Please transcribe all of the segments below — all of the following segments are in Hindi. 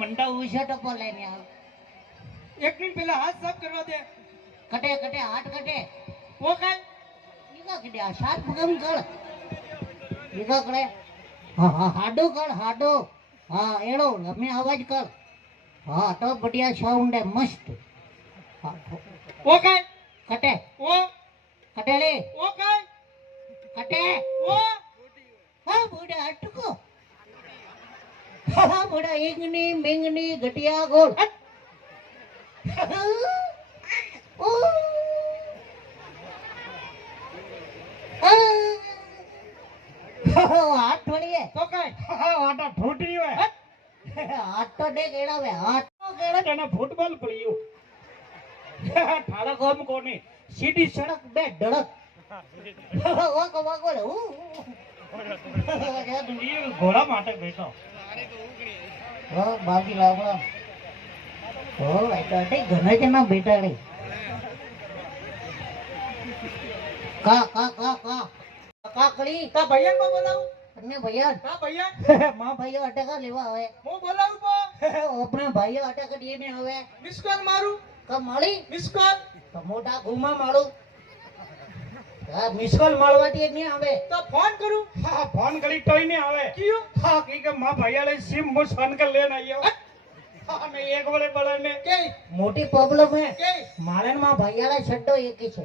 મંડા ઉછા ટપો લઈને આવ एक मिनट पहले हाथ साफ करवा दे કટે કટે હાથ કટે वो काय ઈકા કટે આ સાત પગમ કળ ઈકા કળે હા હા હાડો કળ હાડો હા એડો અમે અવાજ કર હા તો બઢિયા સાઉન્ડ હે મસ્ત હા वो काय કટે वो કટે લે वो काय કટે वो હા બુડા અટકો હા બુડા ઈંગની મિંગની ગટિયા ગોળ ઓ હાથ થોડીએ तो काय હા આટા ફૂટી હોય હાથ તો ડે કેળાવે હાથ તો કેળા એને ફૂટબોલ પડ્યું થાળો ગમ કોની સીધી સડક બે ધડક વાકો વાકો લે ઈ ઘોડા માટે બેઠો હો બાકી લાવડા હો આટલા તે ઘણા જણા બેઠા રે કા કા કા કા કાકડી ता भैया को बोलाऊं અને ભૈયા ता भैया માં ભાઈઓ અટકા લેવા આવે હું બોલાવું को આપણે ભાઈઓ અટક દીને હવે मिस कॉल मारू ક મળી मिस कॉल તો મોટા ઘુમા માળું હા મિસકોલ મળવાથી નહીં આવે तो फोन करूं હા ફોન કરી તોય ને આવે क्यों હા કી કે માં ભાઈયાલે સિમ મો ફોન કર લેન આયો હા ને એક વળે બળે ને के મોટી પ્રોબ્લેમ હે के મારે માં ભાઈયાળા છડ્ડો એકી છે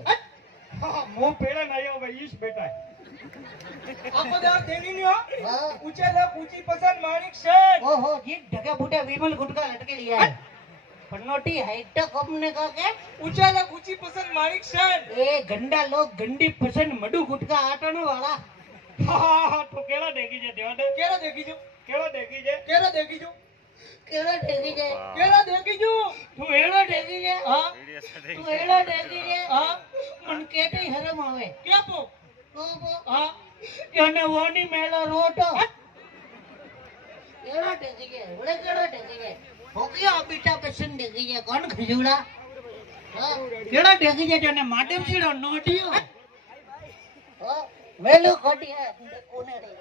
હા મો પેડે ન આયો ભાઈ ઈશ બેટા आपको यार देनी नहीं हो હા ऊंचे लोग ऊंची पसंद माणिक सेठ ઓહો જી ઢગા બુટા વિમલ ગુટકા લટકે लिया पन्नोटी हाइट कंपनी का के ऊंचे लोग ऊंची पसंद माणिक सेठ ए गंडा लोग गंडी पसंद मडू गुटका आटनो वाला હા તો કેળા દેખી છે દેવા દે केरा देखी जो કેળો દેખી છે केरा देखी जो केड़ा ढेगी जे केरा देखी जो तू एड़ो ढेगी जे हां तू एड़ो ढेगी जे हां मन केटे हरम आवे क्या पो तो वो हां योने वोनी मेलो रोटो एड़ो ढेगी जे ओले केड़ो ढेगी जे होगिया बीटा पसंद ढेगी जे कौन खजूड़ा हां केड़ा ढेगी जे तने माडम सीड़ो नोटियो हां मेलो कोटी है कोने रे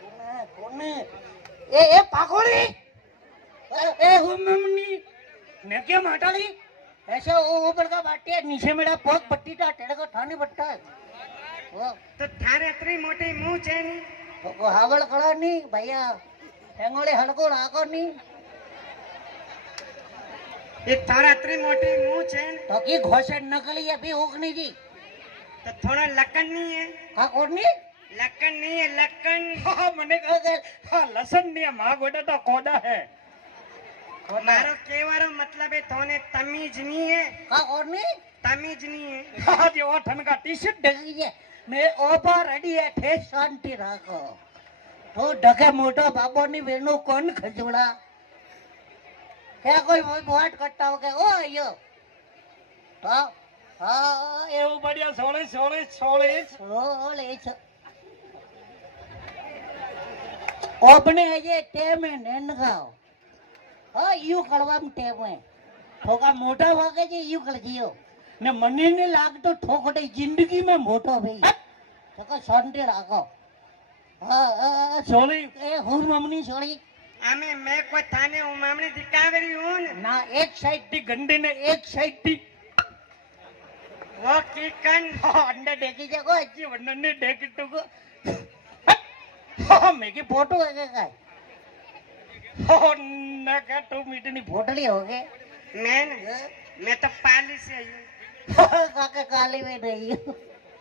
कोने कोने ए पागोड़ी ए हुममनी ने क्या माटाली ऐसे ऊपर का बाटे नीचे मेरा पग पट्टी का टेढ़े को ठानी बट्टा है वो તો થારે અતરી મોટી મું છે ની तो हावड़ खड़ा नहीं भैया हेंगोले हड़को राको नहीं એ થારે અતરી મોટી મું છે ને तो की घोषण नकली अभी उगनी जी તો થોડો લકન ની હે हाँ कोनी લકન ની હે લકન हाँ मने कहा के હા લસણ ની માં ગોડા તો કોડા હે मारो કેવાનો મતલબ હે તોને તમીજ ની હે हाँ कोनी તમીજ ની હે हाँ जो ठन का टी शर्ट ढकी है मैं ओपर रेडी है थे शांति राखो तो ढके मोटो बाबो नी वेणु कौन खजोड़ा क्या कोई बात करता हो के ओ आयो हाँ हाँ એવું બડિયા સોળે સોળે સોળે ओ ले छ ओपने ये टेम है नैन गाओ हाँ यू कड़वा में टेम है ठोका मोटा वाके जे यू कर दियो ने मने ने लाग तो ठोकटे जिंदगी में मोटो भाई ठोका शांति राखो हाँ सोली ए हुर ममनी सोली આમે મેં કોઈ થાને ઉમામણી દિકાવરી હું ને ना एक साइड दी गंडे ने एक साइड दी વો કી કન अंडे देखी जाको अच्छी वंडन ने देखी तो को हाँ मेरी फोटो है क्या हाँ ना क्या तू मीटनी फोटली हो गए મેં મેં તો પાલી से आई काके काली में नहीं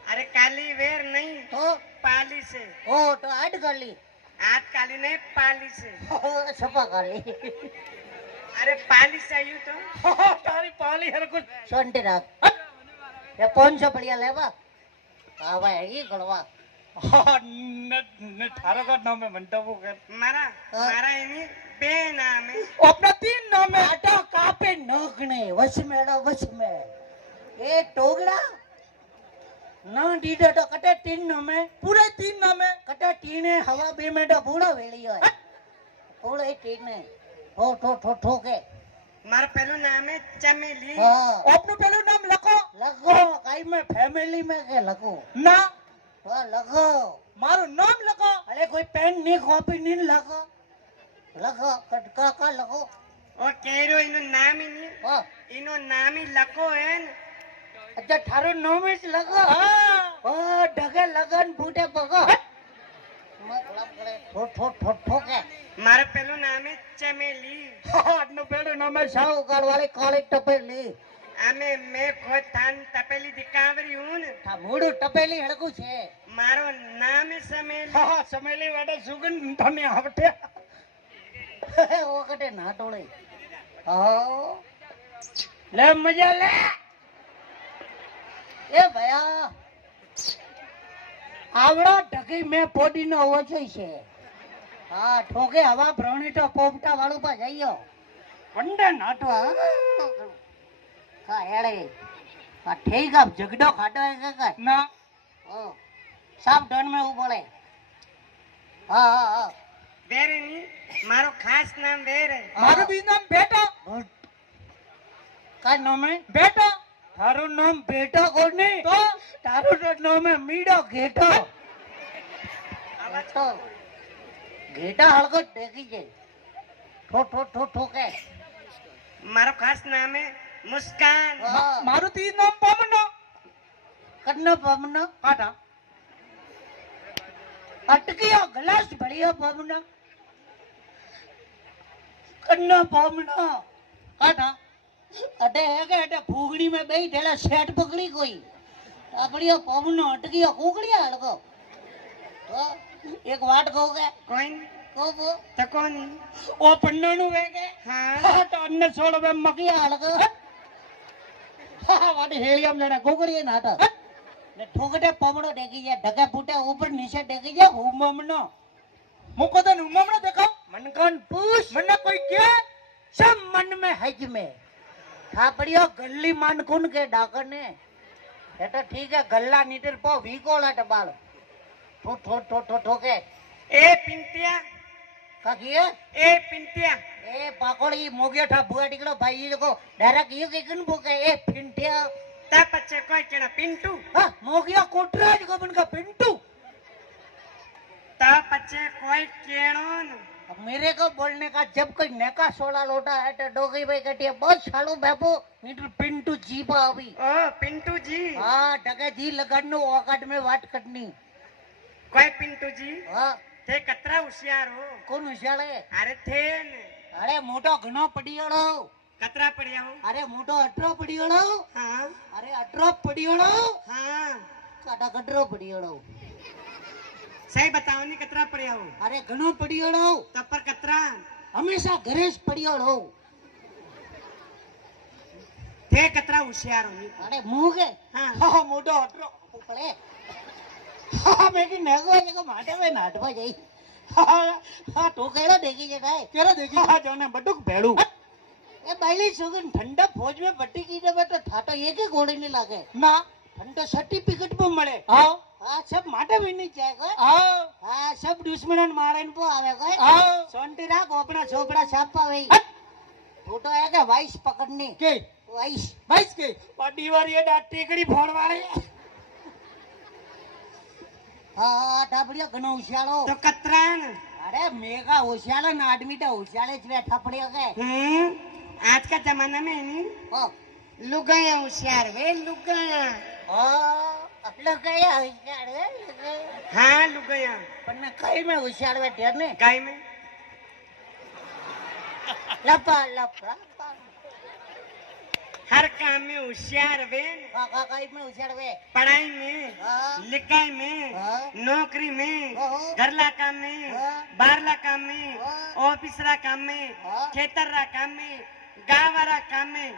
अरे काली वेर नहीं तो पाली से ओ तो ऐड कर ली आज काली नहीं पाली से छपा कर ली अरे पाली से आई तो तारी पाली हर कुछ शांति रख ये 500 बढ़िया लेवा आवा है ये गड़वा न थारा का नाम है मंटपो कर मारा मारा इनी बे नाम है अपना 3 नाम है आटा कापे नोकने वश मेड़ा वश में ये टोगड़ा ना डीडो तो कटे 3 नाम है पूरे 3 नाम है कटे 3 है हवा बे में तो बूढ़ा वेलियो है पूरे 3 है ठो ठो ठो ठो के मारा पहलू नाम है चमेली हाँ अपनो पहलू नाम लखो लगो काई में फैमिली में के लगो ना हाँ लगो मारो नाम लखो अरे कोई पेन नहीं कॉपी नहीं लगो લખો કટકા કા લખો ઓ કેરો એનું નામ ઈ ની હા એનું નામ ઈ લખો હે ને अच्छा थारो नाम इस लगा हां ओ ढगे लगन बूटे पगो मतलब करे ठोट ठोट ठोट ठोके મારું પેલું નામ ઈ ચમેલી આટનો પેડો નામે સાવ ઉગાડ વાળી કાળી ટપેલી આમે મે ખોદ થાન તપેલી દીકાવરી હું ને આ મોડું ટપેલી હડકું છે મારો નામ ઈ સમેલી હા સમેલી વાડે સુગન ધને આવટે ઓકટે ના ટોળે હા લે મજા લે એ ભયા આવડો ઢગી મે પોડી નો ઓછો છે હા ઠોકે હવા ભ્રવણી તો પોપટા વાળું પા જઈયો કંડે નાટવા હા હેડે આ ઠીક આપ જગડો ખાડો હે કે ના ઓ સાબ ડન મે ઉભો લે હા હા હા વેરે ની મારો ખાસ નામ વેરે મારું બી નામ બેટા का नाम है બેટા थारो नाम बेटा कोण नहीं તો तारो तो नाम है मीडो घेटो तो घेटा हलको देखी जे ठो ठो ठो ठोके મારો ખાસ નામ હે મુસ્કાન મારું તી નામ પમનો कन्नो पमनो કાઢા अटकियो ग्लास भरियो पमनो कन्नो पमनो કાઢા अटे है के अटे फूगड़ी में बैठ ठेला सेट पकड़ी कोई अपड़ियो पमनो अटकियो कुकड़िया हलको तो एक वाट को के કોઈ को वो તો કોની ओ पन्नो नु वेगे હા हाँ तो अन्य छोड़ में मकिया हलको हाँ वाटी हेलियम लेना कुकड़िया नाटा ने ठोकटे पमनो देखी जे ढके फूटे ऊपर नीचे देखी जे हुममनो મુકો તને ઉમમણો દેખાવ मन कौन पूछ મને કોઈ કે सब मन में हज में थापड़ियो गल्ली मान कुन के डाकर ने ये तो ठीक है गल्ला नीटर पो वीकोला टबाल ठो ठो ठो ठो ठोके એ પિંટિયા का किए એ પિંટિયા ए पाकोड़ी मोगिया ठा बुआ टिकड़ो भाई ये देखो डायरेक्ट ये के कन बोके ए पिंटिया તા પછે કોઈ કેણા પિન્ટુ हां मोगिया कोटराज को बन का पिंटू તા પછે કોઈ કેણો ને अब मेरे को बोलने का जब कोई नेका सोला लोटा है तो डोगी भाई कटिया बहुत सालू बाबू नीटर पिंटू जीपा अभी ઓ પિન્ટુ जी हाँ डगे जी लगन औकात में वाट कटनी કોઈ પિન્ટુ जी हाँ તે કતરા હોશિયાર હો कौन होशियारे અરે થે ને अरे मोटो घणो पड़ियोड़ो કતરા પડ્યા હો अरे मोटो अठरो पड़ियोड़ो હા अरे अठरो पड़ियोड़ो હા काटा कटरो पड़ियोड़ो સહી बताओ ની કતરા પડ્યા હો अरे घणो पड़ियोड़ो તો પર કતરા हमेशा घरेज पड़ियोड़ो તે કતરા હોશિયાર હો अरे मुंह के હા हाँ मोटो अठरो पड़े हाँ मैं की नेगो जगह माटे में नाटवा जाई हाँ हाँ तो केड़ो देखी जे काय કેરા દેખી हाँ जोने बटुक भेड़ू ए बाइली सुगन ठंडा फौज में बट्टी की जब तो थाटा एक ही घोड़े नहीं लागे ના ठंडा सर्टिफिकेट पे मळे આવ हाँ सब माटे भी नहीं जाए कोई આવ हाँ सब दुश्मनन मारन को आवे कोई આવ सोंटी राख अपना छोपड़ा छापा वही फोटो है के वाइस पकड़नी કે वाइस 22 કે बड़ी वाली ये डाट टीकड़ी फोड़ वाले हाँ टापड़िया घणो होशियारो તો કતરા ને अरे मेगा होशियारो ना आदमी तो होशियारे ज बैठा पड़ियो के आज का जमाना में नहीं ओ लुगाया होशियार वे लुगाया ओ अपना कया होशियार है हाँ लुगाया पण कई में होशियार बैठे ने गाय में लपा लपा हर काम में होशियार वे काका कई में होशियार वे पढ़ाई में हाँ लिखाई में हाँ नौकरी में हाँ। घरला काम में हाँ। बाहरला काम में हाँ। ऑफिसरा काम में हाँ। खेतररा काम में गाँवरा काम में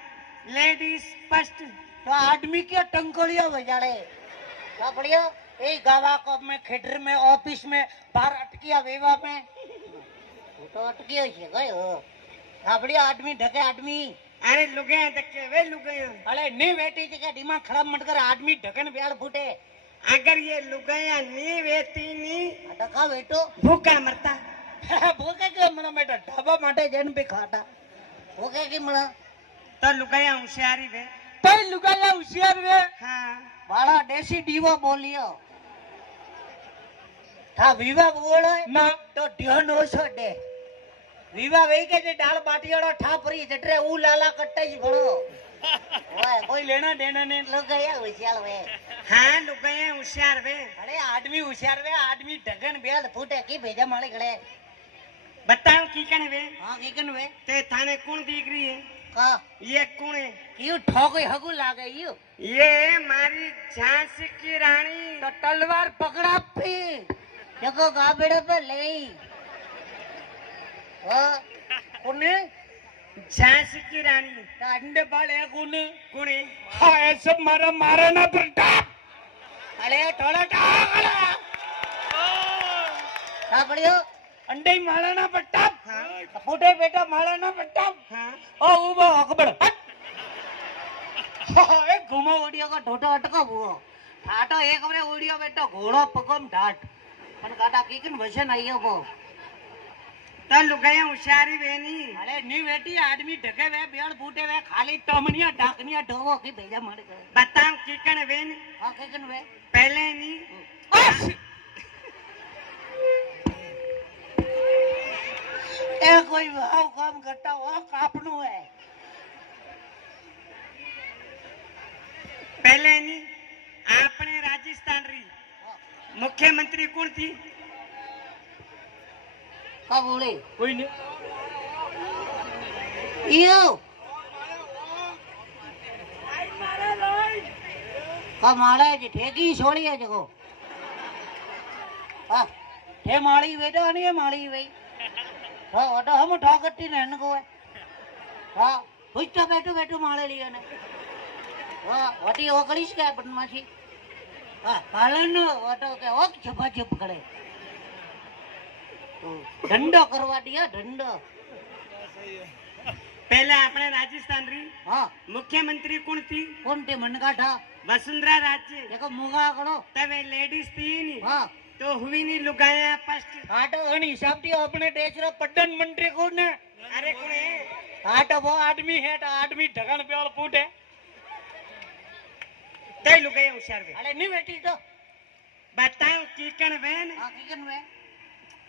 लेडीज फर्स्ट तो आदमी के टंकोलिया बजाड़े टापड़िया ए गावा को में खेटर में ऑफिस में बाहर अटकिया वेवा में तो अटकियो छे गयो टापड़िया आदमी ढके आदमी अरे लुगाया देखे वे लुगाया अरे नहीं बेटी जी का दिमाग खराब मत कर आदमी ढकन ब्याल फूटे अगर ये लुगाया नहीं वेती नहीं ढका बेटो भूखा मरता भूखे के मना बेटा ढाबा माटे जन पे खाता भूखे की मना तो लुगाया होशियारी वे તઈ લુગાયા હોશિયાર રે हाँ बाड़ा देसी डीवो बोलियो था विवा बोलो ના तो ध्यान ओछो दे વિવા વઈ કે જે ડાળ બાટીવાળો ઠાપરી જટરે ઉ લાલા કટ્ટા જ ભણો ઓય કોઈ લેના દેના ને લોકો યા હોશિયાર વે हाँ लुगाया होशियार वे અરે આદમી હોશિયાર વે આદમી ઢગન બેલ ફૂટે કી ભેજા માળી ગળે बताओ की कने वे હા કેકન વે ते थाने कौन दिख रही है કા ये कौन है કયું ઠોકઈ હગુ લાગે યું ये मारी झांसी की रानी તો તલવાર પકડા પી જગો ગાબડે પર લઈ હા કોને झांसी की रानी તો અંડે બાળ એ કોને कौन है હા એ સબ મારા મારાના પ્રતાપ અરે ઠોળા ઠાકડા હા પડ્યો અંડે મારાના પ્રતાપ हाँ ફૂટે બેટા માળાના પ્રતાપ हाँ ઓ ઉભો અકબર એ ઘુમો ઓડિયો કો ઢોટો અટકો ભૂવો ઠાટો એક વરે ઓડિયો બેટો ઘોડો પગમ ઢાટ પણ કાટા કીકન વસન આયો બો तो लुगाया होशियारी वे नहीं અરે ની બેટી આદમી ઢકે વે બેળ ફૂટે વે ખાલી ટમણિયા ઢાકનિયા ઢોવો કી ભેજા મળી ગયો बताओ की कने वे नहीं હા કેકન વે पहले नहीं એ કોઈ ભાવ કામ કરતા હો કાપનું હે पहले नहीं आपने राजस्थान री मुख्यमंत्री कौन थी કા બોલે કોઈ નહીં ઈયો કા માળે જ ઠેકી છોડીએ જગો હા ठे माड़ी बेटा नहीं माड़ी भाई हाँ ओटा हम ठोकटी ने इनको है हाँ पुष्टा बैठो बैठो मारे लिया ने हाँ ओटी ओकड़ीश क्या बदमाशी हाँ पालन ओटो के ओक छपा छप करे डंडो करवा दिया डंडो पहले अपने राजस्थान री हाँ मुख्यमंत्री कौन थी कौन टे मन का था वसुंधरा राजे देखो मुगा करो तब लेडीज थी नहीं हाँ तो हुई नहीं लुगाया फर्स्ट आटो घनी हिसाब थी अपने देश रो प्रधानमंत्री कौन है अरे कौन है आटो वो आदमी है तो आदमी ढगन पे और फूटे तय लुगाया होशियार वे अरे नहीं बेटी तो बताओ की कन वेन हाँ किकन में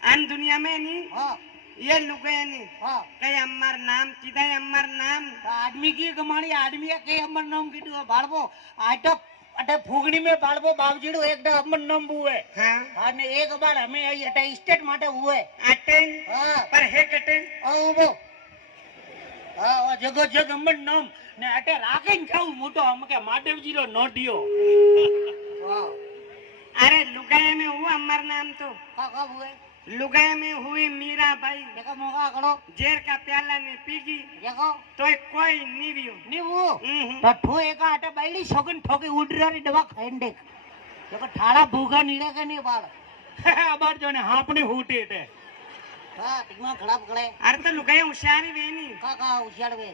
अन दुनिया में नहीं हाँ ये लुगाया नहीं हाँ कई अमर नाम किधर अमर नाम तो आदमी की कमानी आदमी के अमर नाम की तो बालबो आटो अटे फूगनी में बालबो बावजीड़ो एक दा अमर नाम हुए हाँ हाँ ने एक बार हमें आई अटे स्टेट माटे हुए अटेन हाँ पर है कटेन ओ वो हाँ वो जगो जग अमर नाम ने अटे राखेन जाऊ मोटो हम के महादेव जी रो नोटियो वाह अरे लुगाया में हुआ अमर नाम तो का कब हुए लुगाया में हुई मीरा भाई देखो मोगा करो जेर का प्याला ने पीगी देखो तो कोई नहीं भी नहीं वो तो ठो एक आटे बैली शगन ठोके उड़रारी दवा खाइन देख देखो ठाड़ा भूखा नीड़े के नहीं बाल અબાર જો ને હાપણી હૂટી એટલે हाँ दिमाग खराब करे अरे तो लुगाया होशियारी वे नहीं का होशियार वे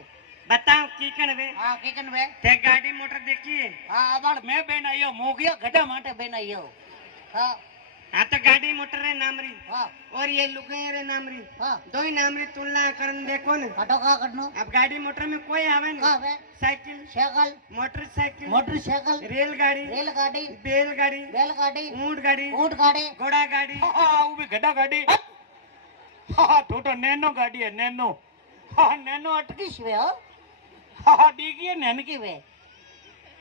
बताओ की कन वे हाँ किकन वे ते गाड़ी मोटर देखिए हाँ अबार मैं बेन आयो मोगिया गड्ढा माटे बेन आयो हाँ हाँ तो गाड़ी मोटर रे नाम री हाँ और ये लुगाया रे नाम री हाँ दो ही नाम री तुलना करन देखो न हटो का करनो अब गाड़ी मोटर में कोई आवे का न वे साइकिल साइकिल मोटरसाइकिल मोटरसाइकिल रेलगाड़ी रेलगाड़ी बैलगाड़ी बैलगाड़ी ऊंट गाड़ी ऊंट गाड़ी घोड़ा गाड़ी હા ઉભી ગડા ગાડી હા ઠોટો નેનો ગાડી હે નેનો हाँ नैनो अटकीश वे हो હા ડીગી હે નેન की वे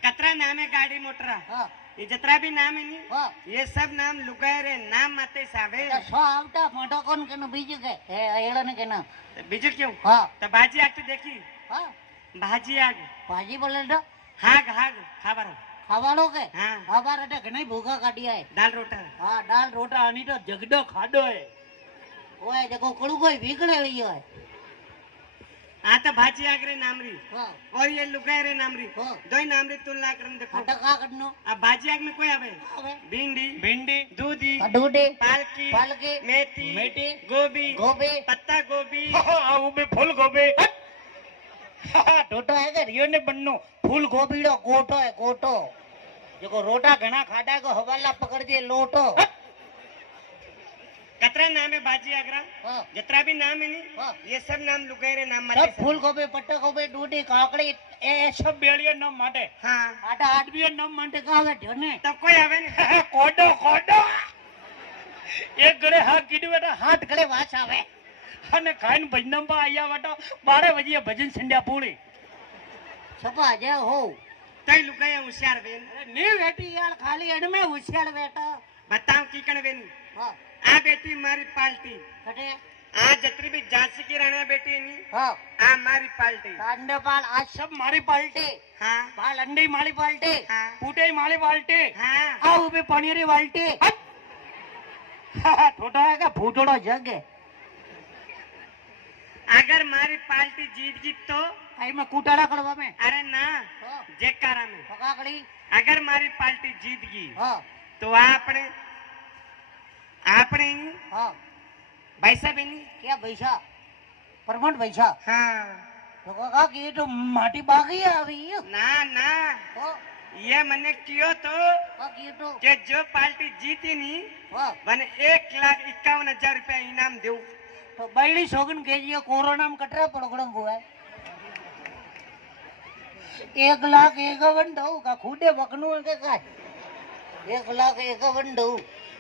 कतरा नाम है गाड़ी मोटर हाँ ये जितना भी नाम है नहीं हाँ ये सब नाम लुगाए रे नाम आते सावे तो सो आवता मोटो कौन के न बीज के ए एड़ा ने के ना बीजू क्यों हाँ तो भाजी आग तो देखी हाँ भाजी आग भाजी बोले तो हाग हाग खाबर खावाड़ो के हाँ हमार अटे घणी भूखा काटिया है दाल रोटा हाँ दाल रोटा आनी तो જગડો ખાડો હે ओए देखो कड़ू कोई भीगड़े लियो है हाँ तो भाजी आग रे नाम री हाँ और ये लुगाए रे नाम री हाँ दो ही नाम री तुलना करन देखो हटा का करनो अब भाजी आग में कोई आवे अबे भिंडी ભીંડી दूधी अडूडे पालकी पालकी मेथी મેથી गोभी गोभी पत्ता गोभी હા ઉભી ફૂલ ગોબી हाँ टोटो है के रियो ने बननो फूल गोबीड़ो गोटो है गोटो देखो रोटा घना खाड़ा को हवाला पकड़ दिए लोटो कतरा नाम है भाजी आगरा हाँ जितना भी नाम है नहीं हाँ ये सब नाम लुगाए रे नाम सब माते फूल गोभी पत्ता गोभी डूडी काकड़ी ए सब બેળીઓ નામ માટે हाँ आटा आदमी नाम मांटे का है ढने तब कोई आवे नहीं કોડો કોડો એક ગળે હાથ કીધું બેટા હાથ हाथ गले वास आवे અને ખાઈને ભજનંબા આયા વટો 12 વાગે ભજન સંડ્યા પૂરી છપા જે હો तई लुगाया होशियार बेन ને બેટી યાર ખાલી એડમે હોશિયાર બેટા बताओ की कण बेन હા आ बेटी मारी पार्टी હટે आ जत्री भी झांसी की राणा बेटी नी હા आ मारी पार्टी કાંડપાલ આ સબ મારી પાલટી हाँ બાલ અંડી મારી પાલટી હા. ફૂટે મારી પાલટી हाँ આ ઉભી પનીરી વાલટી ઠોટો હે કે ફૂટોડો જગ હે अगर मारी पार्टी जीत गई तो આઈ મે કુટાડા કરવા મે अरे ना हाँ। जेकारा में પકાકડી अगर मारी पार्टी जीत गई હા तो आपने आपने હા भाई साहब बेनी क्या પૈસા પરમન્ટ પૈસા हाँ તો કાકા કે એ તો માટી બાગી આવી ना ना હો ये मैंने कियो तो કાકા કે તો कि जो पार्टी जीती नी હા मैंने 1,51,000 रुपया इनाम दू તો બૈડી સોગન કેજીએ કોરોના માં કટરા પડગડમ બોય 1,51,000 દઉં કા ખુદે વકનું કે કાય 1,51,000 દઉં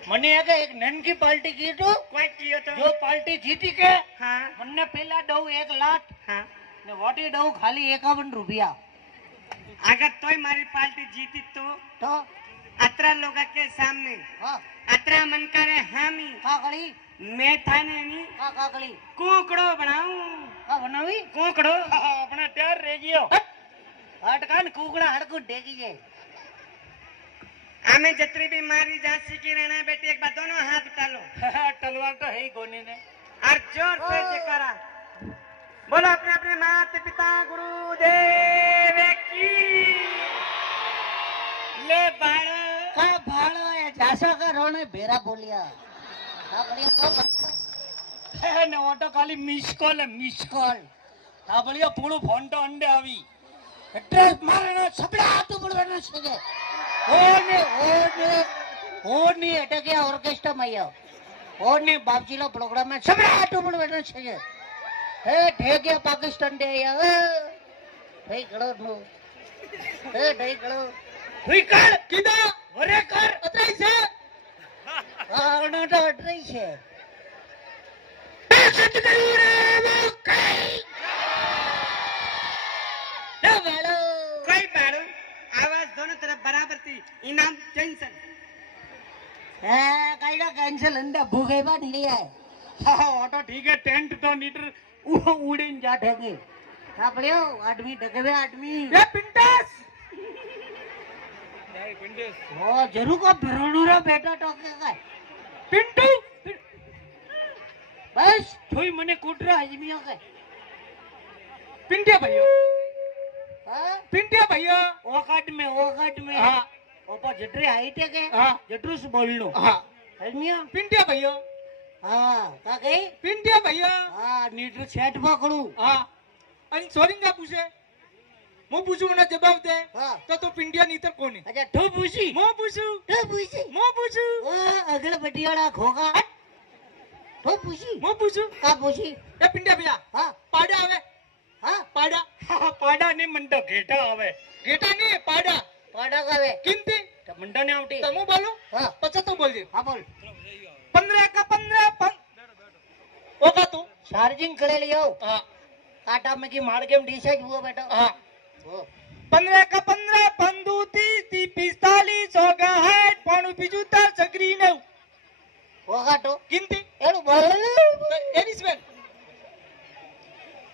મને કે એક નનકી પાર્ટી કીધું कोई कियो तो જો પાર્ટી જીતી કે हाँ મને પેલા દઉં 1,00,000 हाँ ને વોટી દઉં ખાલી 51 રૂપિયા अगर तोय मारी पार्टी जीती तो તો अतरा लोग के सामने હા अतरा मन करे हामी કાકડી मैं थाने नी કાકડી कोकड़ो बनाऊं કા બનાવી कोकड़ो આપણે ત્યાર રહી ગયો હટકાન કુકડા હડકું ઢેકી જાય हमें जत्री भी मारी झांसी की रहना बेटी एक बार दोनों हाथ उठा लो તલવાર તો હે કોની ને और जोर से जयकारा बोलो अपने अपने माता पिता गुरु देव की ले बाळ કા ભાળો એ જાસા કા રોણે ભેરા બોલ્યા આપણે કો ને ઓટો ખાલી મિસ કોલ આપણે પૂરું ફોન તો અંડે આવી એડ્રેસ મારનો સબડા હાથ પડવાનો છે ઓને અટકે ઓર્કેસ્ટ્રા માં આવ્યો ઓને બાપજીનો પ્રોગ્રામ માં સબડા હાથ પડવાનો છે હે ઢેગ્યા પાકિસ્તાન દે થઈ ગળો નો હે થઈ ગળો વિકળ કીધા વરે કર અતરાઈ છે આનો તો અતરાઈ છે સતગુરુ રે કઈ એ વાળો कोई बाळ आवाज दोनों तरफ बराबर थी इनाम टेंशन હે કાઈડા કેન્સલ અંડે ભૂગે બા લે હા ઓટો ઠીક હે ટેન્ટ તો નીટર ઉડીને જા ઢેગે આપણે આદમી ઢગવે આદમી એ પિંટાસ ઓ જરૂર કો ભરણુરા બેટા ટોકે કાય પિન્ટુ બસ જોઈ મને કુટરા હજમીઓ કે પિંટિયા ભાઈઓ હા પિંટિયા ભાઈઓ ઓકાટ મે હા ઓપા જટરી હાઈટ કે હા જટરું સ બોલનો હા હજમીઓ પિંટિયા ભાઈઓ હા કા કઈ પિંટિયા ભાઈઓ હા નીટર સેટ પકડું હા અને સોરિંગા પૂછે હું પૂછું મને જવાબ દે હા તો તું પિંડિયા નીતર કોને અચ્છા ઠો પૂછી હું પૂછું ઠો પૂછી હું પૂછું ઓ અગળ બટિયાળા ખોખા ઠો પૂછી હું પૂછું કા પૂછી એ પિંડિયા ભૈયા હા પાડા આવે હા પાડા પાડા ને મંડો ઘેટા આવે ઘેટા ને પાડા પાડા કાવે કિંમતી તો મંડો ને આવતી તમે બોલો હા પછી તું બોલજે હા બોલ 15 का 15 ઓકા તું ચાર્જિંગ કરેલી આવ હા કાટા में की मार के डिसाइड हुआ बेटा હા हो 15 का 15 पंदू 30 45 होगा है पाणू पिजुता सगरी ने होगा तो गिनती एडू बोल एरिस में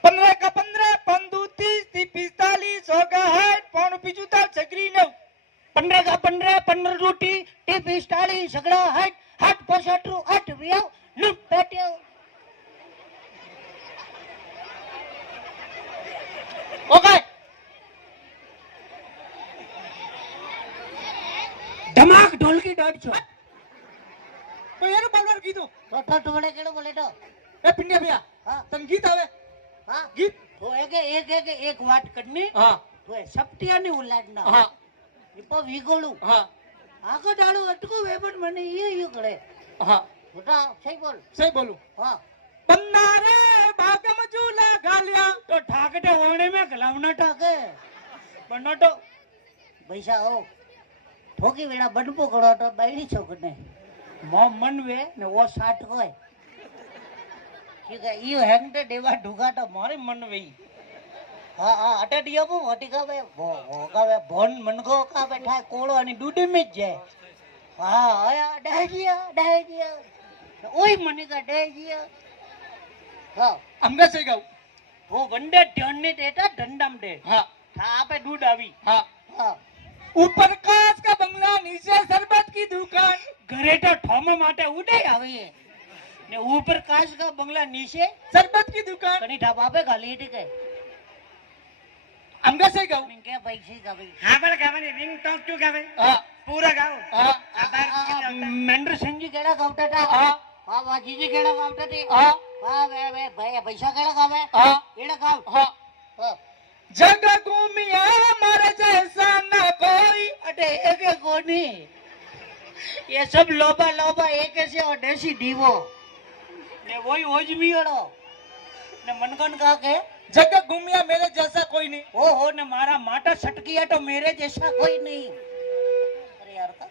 15 का 15 पंदू 30 45 होगा है पाणू पिजुता सगरी ने 15 का 15 रोटी टी 45 सगड़ा हट हट पोसटरू हट वियो लुट पेट्यो ओके धमाक ढोल की डॉट छो तो यार बार कीधु तो टोड़े केड़ो बोले तो ए पिंडिया भैया हां संगीत आवे हां गीत तो एक वाट करनी हां तो सप्टिया ने उलाडना हां इपो वीगोळू हां आको डाळो अटको वे पण मने ये करे हां बेटा सही बोल सही बोलू हां बन्ना रे भागम झूला गालिया तो ठाकटे ओणे में गलावना ठाके बनोटो पैसा हो ठोकी वेड़ा बनपो करो तो बैडी छोकने मो मन वे ने वो साठ कोय ठीक है ये हैंगटे देवा ढुगाटा मारे मन वही हाँ हाँ अटे दिया वो वटिका वे वो का वे बोन मन को का बैठा है कोड़ो आणि डूडी में जाए हाँ आया डायजिया ओई मने का डायजिया हाँ अमगा से गाऊ वो वंडे ढन्ने देता डंडम दे हाँ था पे दूध आवी हाँ हाँ ऊपर कांच का बंगला, नीचे शरबत की दुकान। घरे तो ठोमा माटे उड़े आवी है ने ऊपर कांच का बंगला नीचे शरबत की दुकान। कनी ढाबा पे गाली ठीक है अमगा से गाऊ क्या पैसे का भाई हाँ पर गावानी रिंग टॉक क्यों गावे हाँ पूरा गाओ हाँ महेंद्र सिंह जी केड़ा गावता था हाँ हाँ बाजी जी केड़ा गावता थे हाँ हाँ वे भाई पैसा केड़ा गावे हाँ एड़ा गाव हाँ हाँ जग घूमिया मारे जैसा न कोई। अटे एक कोनी ये सब लोबा लोबा एक ऐसे और देसी दीवो ने वही ओजमी अड़ो ने मनकन का के जग घूमिया मेरे जैसा कोई नहीं। ओ हो ने मारा माटा सटकिया तो मेरे जैसा कोई नहीं अरे यार का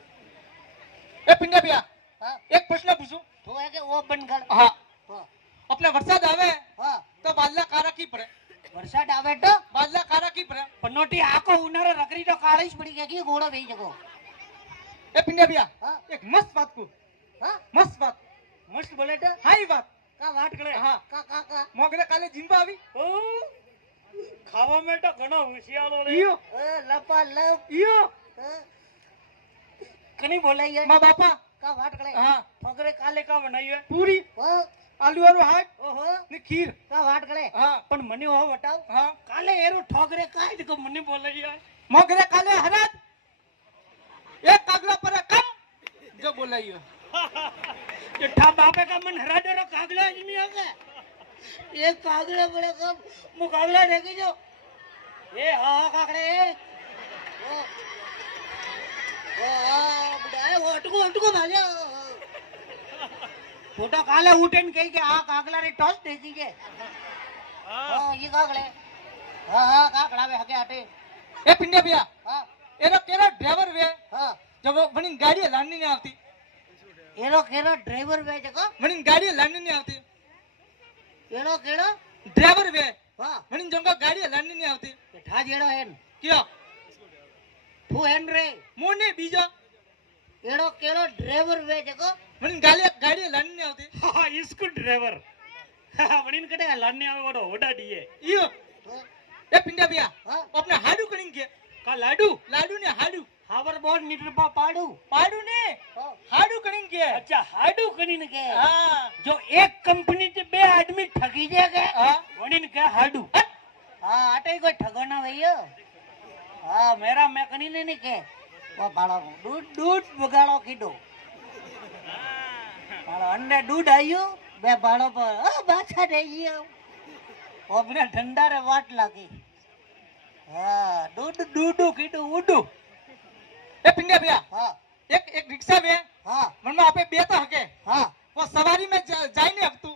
ए पिंडा भैया हाँ एक प्रश्न पूछूं? तो है कि वो बनकर हाँ हाँ अपने वरसाद आवे हाँ तो बादला कारा की पड़े। वरसाद आवे तो बादला कारा की पड़े। पनोटी आको उनारे रकरी तो काळीच पड़ी गई की घोड़ो बेच जगो ए पिंडा भैया हाँ एक मस्त बात को हाँ मस्त बात मस्त बोले तो हाई बात का वाट करे हाँ का मोगरे काले जिंबा आवी ओ खावा में तो घणो होशियारो रे इयो ए लपा लप इयो कनी बोलाई है मां बापा का वाट करे हाँ ठोकरे काले का बनाई है पूरी ओ आलू वालो हाथ ओहो ने खीर का वाट करे हाँ पण मने हो बताव हाँ काले एरो ठोकरे काय देखो मने बोलाई है मोगरे काले हरात एक कागला पर कम जो बोलाई है ये ठा बापे का मन हरा दे रो कागला आदमी आ गया एक कागला बड़े कम मुकाबला देखी जो ए हा काकड़े ओ बुढ़ाए ओटको भाजा फोटो काले उठेन कही के आ कागला रे टॉस देखी के हां ये कागले हां काकड़ा वे हके हटे ए पिंडा भैया हां एरो केरा ड्राइवर वे हां जब वो बनी गाड़ी लानी नहीं आती एरो केरो ड्राइवर वे जको बनी गाड़ी लानी नहीं आती एरो केरो ड्राइवर वे हां बनी जंगा गाड़ी लानी नहीं आती ठा जेड़ो हेन क्यों थू हेन रे मोने बीजा एड़ो केड़ो ड्राइवर वे जको बनी गाड़ी लानी नहीं आती हाँ इसको ड्राइवर वणीन कटे लाने आवे वडो ओडा दिए इयो ए पिंडा भैया हां अपने हाडू करेंगे का लाडू लाडू ने हाडू हावर बोर्ड मीटर पा पाडू पाडू ने हाडू करेंगे अच्छा हाडू कनीन के हाँ जो एक कंपनी से बे आदमी ठगी जाएगा हाँ वणीन के हाडू हाँ आटे कोई ठगोना भैया हाँ मेरा मैं कनी नहीं के वो बाड़ो दूध बगाड़ो कीडो बाड़ो अंडे दूध आयो बे बाड़ो पर बाछा देइयो अपने ठंडा रे वाट लागी हाँ दूध कीडो उडू ए पिंडा भैया हाँ एक रिक्शा में हाँ मन में आपे बेता हके हाँ वो सवारी में जाई नहीं हकतू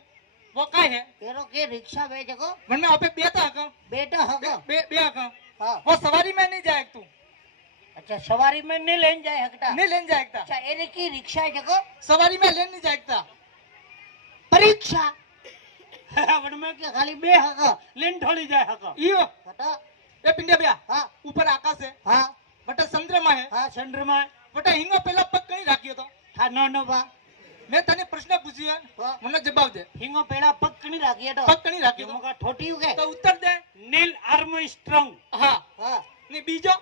वो काय है तेरो के रिक्शा बेचको मन में आपे बेता हक बेटा हको बे हक हाँ वो सवारी में नहीं जाए तू अच्छा सवारी में नहीं लेन जाए हकता नहीं लेन जाएगा अच्छा एने की रिक्शा है जको सवारी में लेन नहीं जाएगा परीक्षा वन में के खाली बे हका लेन ढोली जाए हका इयो बता ए पिंडा भैया हाँ ऊपर आकाश है हाँ बटा चंद्रमा है हाँ चंद्रमा बटा हिंगो पहला पग कहीं राखियो तो हाँ नो बा मैं तने प्रश्न पूछियो हाँ મને જવાબ દે हिंगो पेड़ा पक नहीं राखी है तो પગ કણી રાખ્યો हिंगो का ठोटी हो गए તો ઉત્તર દે नील आर्मस्ट्रांग હા हाँ ને બીજો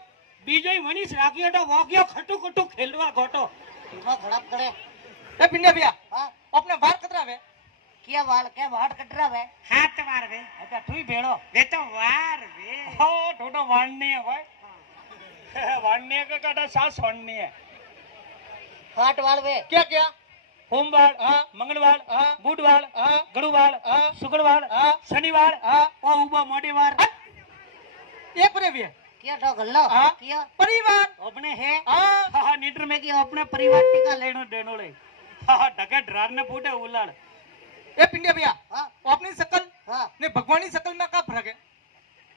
बीजोई मनीष राखी तो वाक्यो खटू खटू खेलवा घोटो हिंगो खराब करे એ પિંડા ભૈયા हाँ अपने बाहर कतरावे क्या वाल क्या वाट कटरा है हाथ मार वे अच्छा ठुई भेड़ो वे तो वार वे हो ठोटो वाणनी है भाई वाणने का काटा सास वाणनी है हाट वाल वे क्या क्या सोमवार हाँ मंगलवार हाँ बुधवार हाँ गुरुवार हाँ शुक्रवार हाँ शनिवार हाँ और उबा मोडीवार ये प्रेवी क्या ठो गल्लो हाँ क्या परिवार अपने है हाँ हाँ नीटर में की अपने परिवार टीका लेनो देनो ले हाँ ढके ड्रार ने फूटे उलाड़ ए पिंडिया भैया हाँ अपनी शकल हाँ ने भगवानी शकल में क्या फर्क है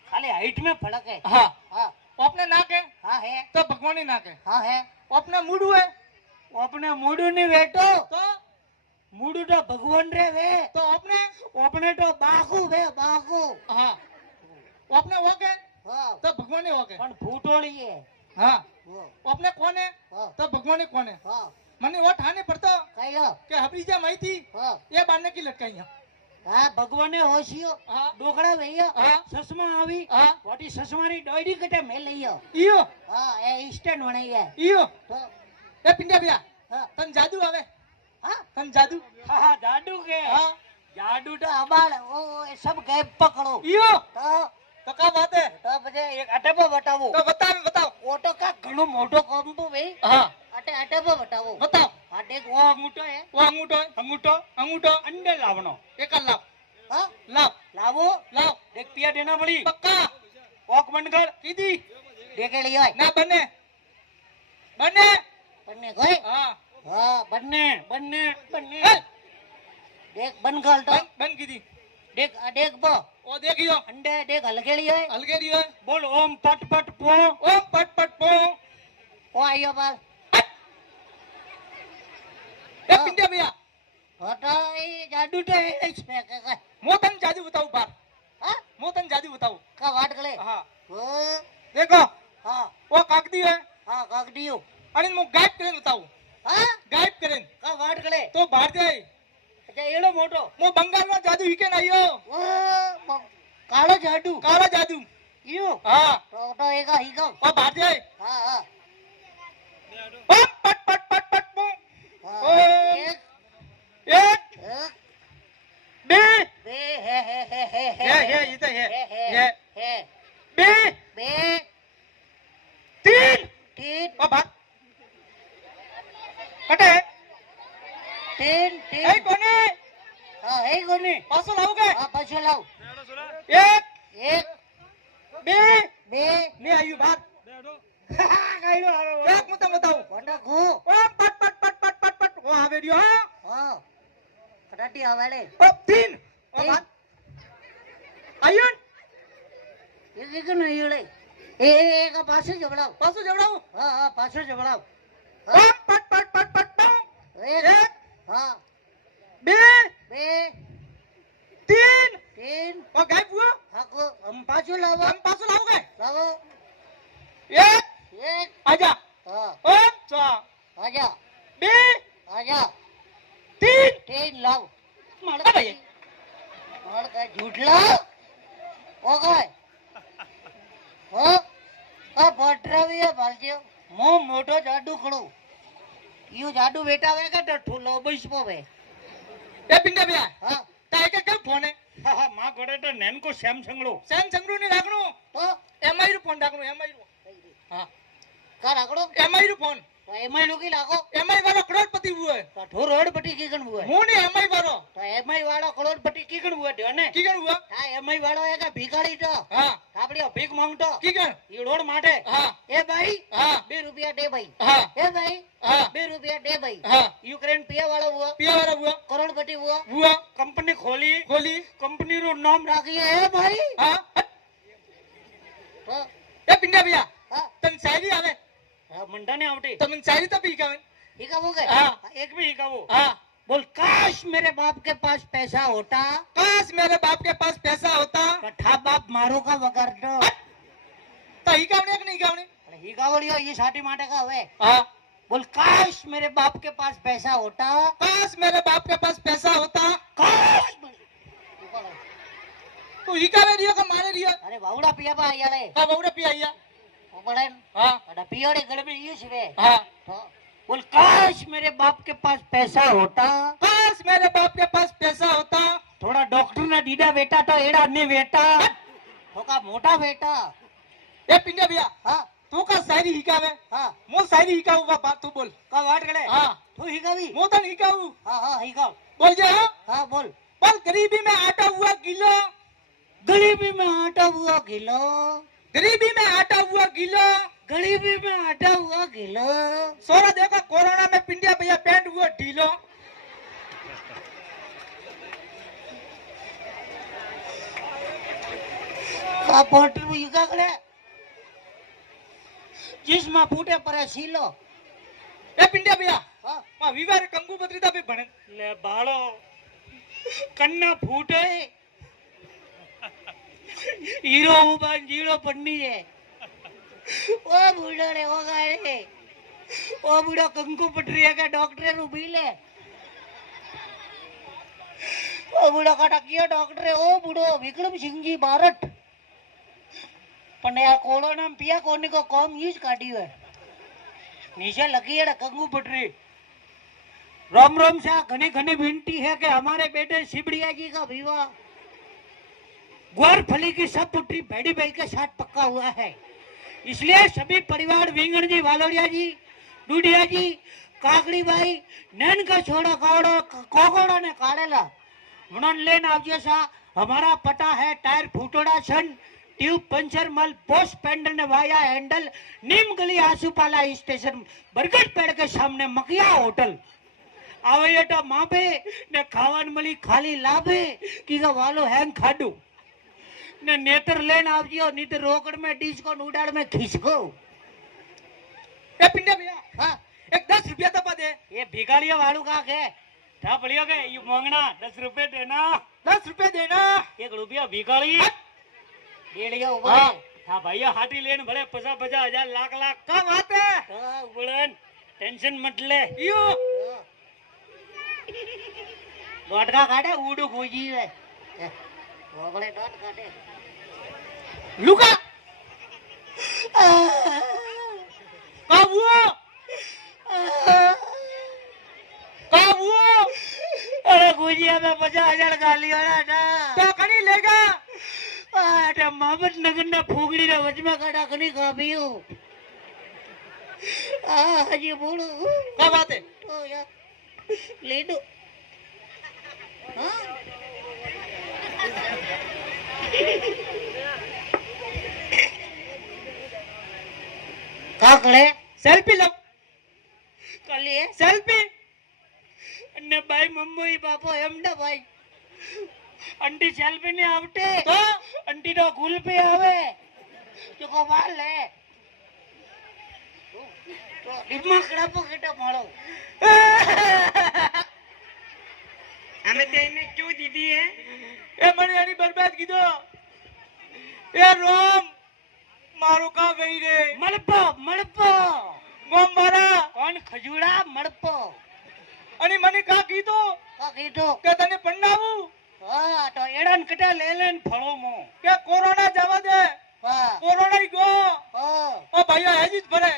खाली हाइट में फर्क है हाँ हाँ अपने नाक है हाँ है तो भगवानी नाक है हाँ है अपने मुड़ू है अपने मुडू नहीं बैठो तो મૂડું તો ભગવાન રે વે तो अपने ઓપને તો બાકુ વે બાકુ हाँ अपने हो गए હા तो भगवान हो गए પણ ફૂટોળી હે हाँ હો, अपने कौन है હા तो भगवान कौन है હા मने वो ठाने पड़ता કઈ લો कि हबीजा माई थी હા ये बांधने की लटकाई હા ભગવાને હોશિયો हाँ ડોકડા વૈયો હા. સસમા આવી हाँ વટી સસમાની ડોયડી કટે મે લઈયો इयो હા એ ઇન્સ્ટન્ટ વણાઈ હે इयो તો ए पिंडिया भैया હા तन जादू आवे હા तन जादू હા જાડુ કે हाँ જાડુ તો અબાળ ઓ એ સબ ગેપ પકડો इयो તો तो क्या बात है તો પછી એક અટપો બતાવો तो बताओ ઓટો કા ઘણો મોટો કંપુ ભાઈ हाँ અટપો બતાવો बताओ આ દેખ ઓ અંગૂઠો હે वो अंगूठो અંડે લાવનો एक लाभ હા लाभ લાવો लाभ દેખ પિયા દેના પડી पक्का ઓક બંધ કર कीदी દેખેલી હોય ना बने बने બંને ગઈ हाँ હા બંને બંને બંને ए, દેખ બંધ કર તો बन कीदी દેખ આ દેખ બો ओ देखियो અંડે દેખ હલકેલી હોય अलगेरी है બોલ ઓમ પટ પટ પો ओ पट पट पो ઓ આયો બાલ ए पिंडिया भैया હટા એ જાડુ તો એ છે કે मोतन जादू बताओ बार હા मोतन जादू बताओ કા વાટ ગલે हाँ ઓ देखो હા वो कागदी है હા કાકડીઓ अरे मु गायब करें बताओ હા गायब करें કા વાટ ગલે तो बाहर जाए અચ્છા એડો મોટો मु बंगाल में जादू ही के नहीं हो ઓ કાળો જાડુ काला जादू યો हाँ તો એકા હીગો और बाहर जाए હા હા ओ पट पट पट पट पो હા ઓય. એક एक એક बे બે હે હે હે હે ये ये तो है હે ये હે बे બે तीन તીન और बाहर कटे તીન ए તીન कोने હા હે કોની पासो लाओगे હા પાછો લાવ एक એક बे બે नहीं आयु बाहर કઈનો આવે एक मुता बताओ વંડા ઘો ओ पट पट पट पट पट पट वो आ वीडियो હા કડાટી આવેલે ओ तीन और बाहर आयुन એક એક નો ઈળે એ એક પાછો જબડાવ पासो जबड़ाओ હા હા પાછો જબડાવ ओ पट पट पट पट पट એક एक હા बे બે तीन તીન और गायब हुआ હાકો હમ પાછો લાવો हम पासो लाओगे લાવો एक એક आजा હા ओ चा આજા बे આજા तीन તીન લાવ आ भाई મળકા ઝૂઠલા ઓ કાય હો આ ભટ્રાવીએ ભાલજો મો મોટો જાડુ ખડો યું જાડુ બેટાવે કે તો ઠુલો બઈસપો વે ए पिंडा भैया હા ताई का क्या फोन है હા હા માં ગડે તો નેનકો સેમસંગ લો सैमसंग रू नहीं राखनो તો एमआई रू फोन राखनो एमआई रू हां કા રાખડો एमआई रू फोन તો એમાંય લોકી લાગો एमआई वाला करोड़पति हुआ है તો ઠો રોડપતિ કીકણ હુએ હું नहीं एमआई वाला તો એમાંય વાળો કરોડપતિ કીકણ હુએ ઢો ને की कर हुआ હા એમાંય વાળો એક ભીખાડી તો हां આપડે ભીખ માંગતો की कर ઈ રોડ માટે हां એ ભાઈ हां 2 રૂપિયા દે ભાઈ हां એ ભાઈ हां 2 રૂપિયા દે ભાઈ हां યુક્રેન पिया वाળો હુआ पिया वाला हुआ કરોડપતિ હુआ हुआ કંપની ખોલી खोली કંપની નું નામ રાખી હે ભાઈ हां તો ए पिंडा भैया હા तन शायरी आवे હા મંડા ने આવટી तमन शायरी तो भी गावे हिकावो के हाँ। एक भी हिकावो हां बोल काश मेरे बाप के पास पैसा होता काश मेरे बाप के पास पैसा होता कठा बाप मारो का वगर दो तो ही गावने कि नहीं गावने हिकावड़ियो ये साटी माटे का हुए हां बोल काश मेरे बाप के पास पैसा होता काश मेरे बाप के पास पैसा होता काश तू ही गावे रियो का मारे रियो अरे बावड़ा पिया बा आया ले हां बउरा पिया आया ओबड़न हां अडा पियोड़े गड़बड़ी ये सिवे हां तो बोल काश मेरे बाप के पास पैसा होता काश मेरे बाप के पास पैसा होता थोड़ा डॉक्टर ना दीदा बेटा तो एड़ा ने बेटा थोका मोटा बेटा ए पिंडा भैया हाँ तू का शायरी हिकावे हाँ मो शायरी हिकाऊगा बात तू बोल का वाट गले हां तू हिकावी मो तो हिकाऊ हाँ हाँ हिकाव बोल जे हां हाँ बोल पर गरीबी में आटा हुआ किलो गरीबी में आटा हुआ किलो गरीबी में आटा हुआ किलो गरीबी में आटा हुआ किलो सोरा देखो कोरोना में पिंडिया भैया पैंट हुआ ढीलो का पोटर में युगा करे जिसमें फूटे परे सीलो ए पिंडिया भैया हाँ માં વિવારે કંકુ પત્રિકા ભી ભણે ले बालो कन्ना फूटे हीरो उबान जीरो पन्नी है ओ बूढ़ो रे ओ गाड़े ओ बुढ़ा कंकु पटरिया का डॉक्टर नु बीले ओ बूढ़ो का टकिया डॉक्टर ओ बूढ़ो विक्रम सिंह जी भारत पण यार कोरोना में पिया कोने को कम यूज काटी है नीचे लगी है कंगू पटरी राम राम शाह घनी घनी विनती है कि हमारे बेटे शिबड़िया जी का विवाह ग्वारफली की सब पुत्री भेड़ी भाई के साथ पक्का हुआ है इसलिए सभी परिवार विंगण जी वालोड़िया जी डूडिया जी काकड़ी भाई नैन का छोड़ा कावड़ो कोगोड़ा ने काढ़ेला उन्होंने लेन आवजे सा हमारा पता है टायर फूटोड़ा सन ट्यूब पंचर मल पोस्ट पेंडर ने वाया हैंडल नीम गली आसूपाला स्टेशन बरगद पेड़ के सामने मकिया होटल आवे एटा मापे ने खावन मली खाली लाभे की का वालो हैंग खाडू ने नेत्र लेन आवजियो नी तो रोकड़ में डिस्को उड़ाड़ में खिसको એ પિંડિયા ભૈયા हाँ એક 10 રૂપિયા તો પા દે ये भिखारिया वालू का के था पड़ियो के यू मांगना 10 रुपए देना 10 રૂપિયા દેના 1 रुपया भिखारी डेढ़िया उबा हाँ हाँ भैया हाथी लेन भले 50,000 लाख लाख કા વાત હે हाँ उबड़न टेंशन मत ले યો डॉट का काटे उड़ू खोजी है वो बड़े डॉट काटे લુકા કાબુઓ કાબુઓ अरे गुजिया में 50,000 गाली वाला था તો કણી લેગા अरे मोहम्मद नगर ने फूगड़ी रे वच में काटा कनी काबियो हजी बोलो કા વાત હે तो यार ले दो हाँ का करे સેલ્ફી લો कर लिए સેલ્ફી ने भाई मुंबई बापो एमडा भाई अंटी सेल्फी ने आवटे તો अंटी तो गुल पे आवे जो को वाल है तो दिमाग खराब हो केटा मारो हमें तेने क्यों दीदी है એ મને એની બરબાદ કીધો એ રોમ મારો કા ગઈ રે मड़पो मड़पो ગોમ મારા कौन खजूरा मड़पो અને મને કા કીધો का कीटो કે તને પન્નાવું हाँ तो एड़न कटा ले लेन फड़ो मो કે કોરોના જવા દે हाँ કોરોના ગયો हाँ ઓ ભાઈયા હેજી જ ભરે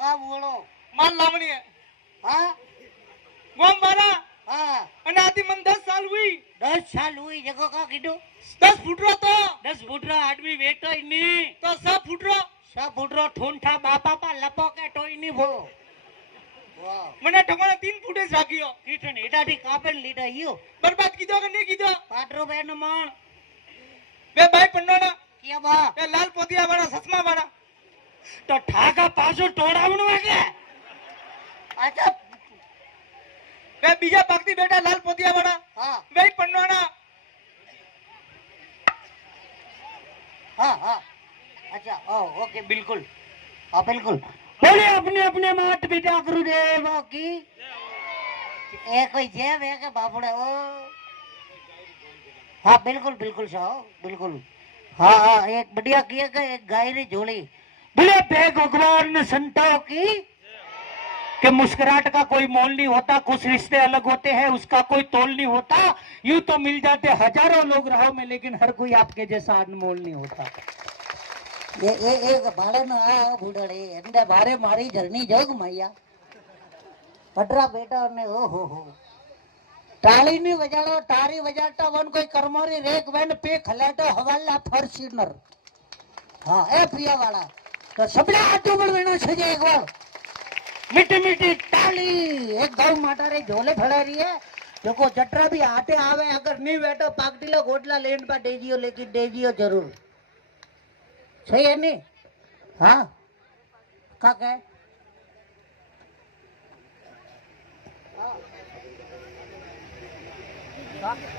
का बोलो માલ લાવણી હે हाँ ગોમ મારા हाँ અને આથી મને 10 સાલ હુઈ 10 साल हुई जगह का कीटो 10 ફૂટરો તો 10 फुटरा आदमी वेटो इनी તો 100 ફૂટરો सब फुटरो ठोंठा बापा पा लपो के टोई नी भो वाह મને ઠકાણા 3 ફૂટે જ રાખ્યો किटन इटाटी कापेन लीडा यू બરબાદ કીધો કે નહીં કીધો 5 रुपए नो मान બે ભાઈ પન્નાના किया बा એ લાલ પોતિયા વાળા સસમા વાળા तो ठाका पासो टोड़ावणो है के अच्छा બે બીજા પાકતી બેટા લાલ પોતિયા વાળા हाँ બે પન્નાના हाँ हाँ अच्छा ओ ओके बिल्कुल हाँ बिल्कुल बोले अपने अपने मात पिता गुरुदेव की एक कोई जेब है के बाबूड़ा ओ हाँ बिल्कुल बिल्कुल साहब बिल्कुल हाँ हाँ एक बढ़िया किया का एक गायरी झोली बोले बे भगवान संतों की कि मुस्कुराहट का कोई मोल नहीं होता कुछ रिश्ते अलग होते हैं उसका कोई तोल नहीं होता यूं तो मिल जाते हजारों लोग राहों में लेकिन हर कोई आपके जैसा अनमोल नहीं होता ये एक भाड़े में आ बूढ़े अंदर भारे मारी झरनी जोग मैया पटरा बेटा ने ओ हो ताली नहीं बजाड़ो तारी बजाता वन कोई करमोरी रेक वेन पे खलेटो हवाला फॉर्च्यूनर हाँ ए प्रिया वाला तो सबने हाथ ऊपर लेना चाहिए एक बार मीठी मीठी ताली एक गौ माता रे झोले फड़ा रही है देखो जटरा भी आते आवे अगर नहीं बैठो पाकटी लो गोटला लेन पर डेजियो लेकिन डेजियो जरूर सही है नहीं हाँ का कहे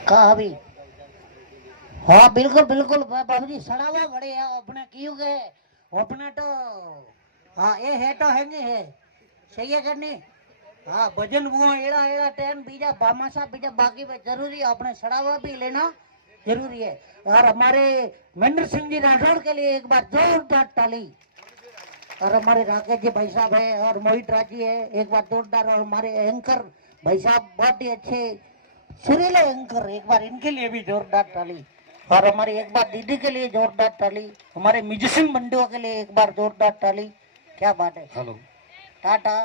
का अभी हाँ बिल्कुल बिल्कुल बाबूजी सड़ावा बड़े है अपने क्यों गए अपने तो हाँ ये है तो है नहीं है सही है कि नहीं हाँ भजन वो एड़ा एड़ा टाइम बीजा भामाशा बीजा बाकी में जरूरी है, अपने सड़ावा भी लेना जरूरी है। और हमारे महेंद्र सिंह जी राठौड़ के लिए एक बार जोरदार ताली। और हमारे राकेश जी भाई साहब है और मोहित राजी है, एक बार जोरदार। और हमारे एंकर भाई साहब बहुत ही अच्छे सुरीले एंकर, एक बार इनके लिए भी जोरदार ताली। और हमारी एक बार दीदी के लिए जोरदार ताली, हमारे म्यूजिशियन बंधुओं के लिए एक बार जोरदार ताली। क्या बात है। हेलो टाटा।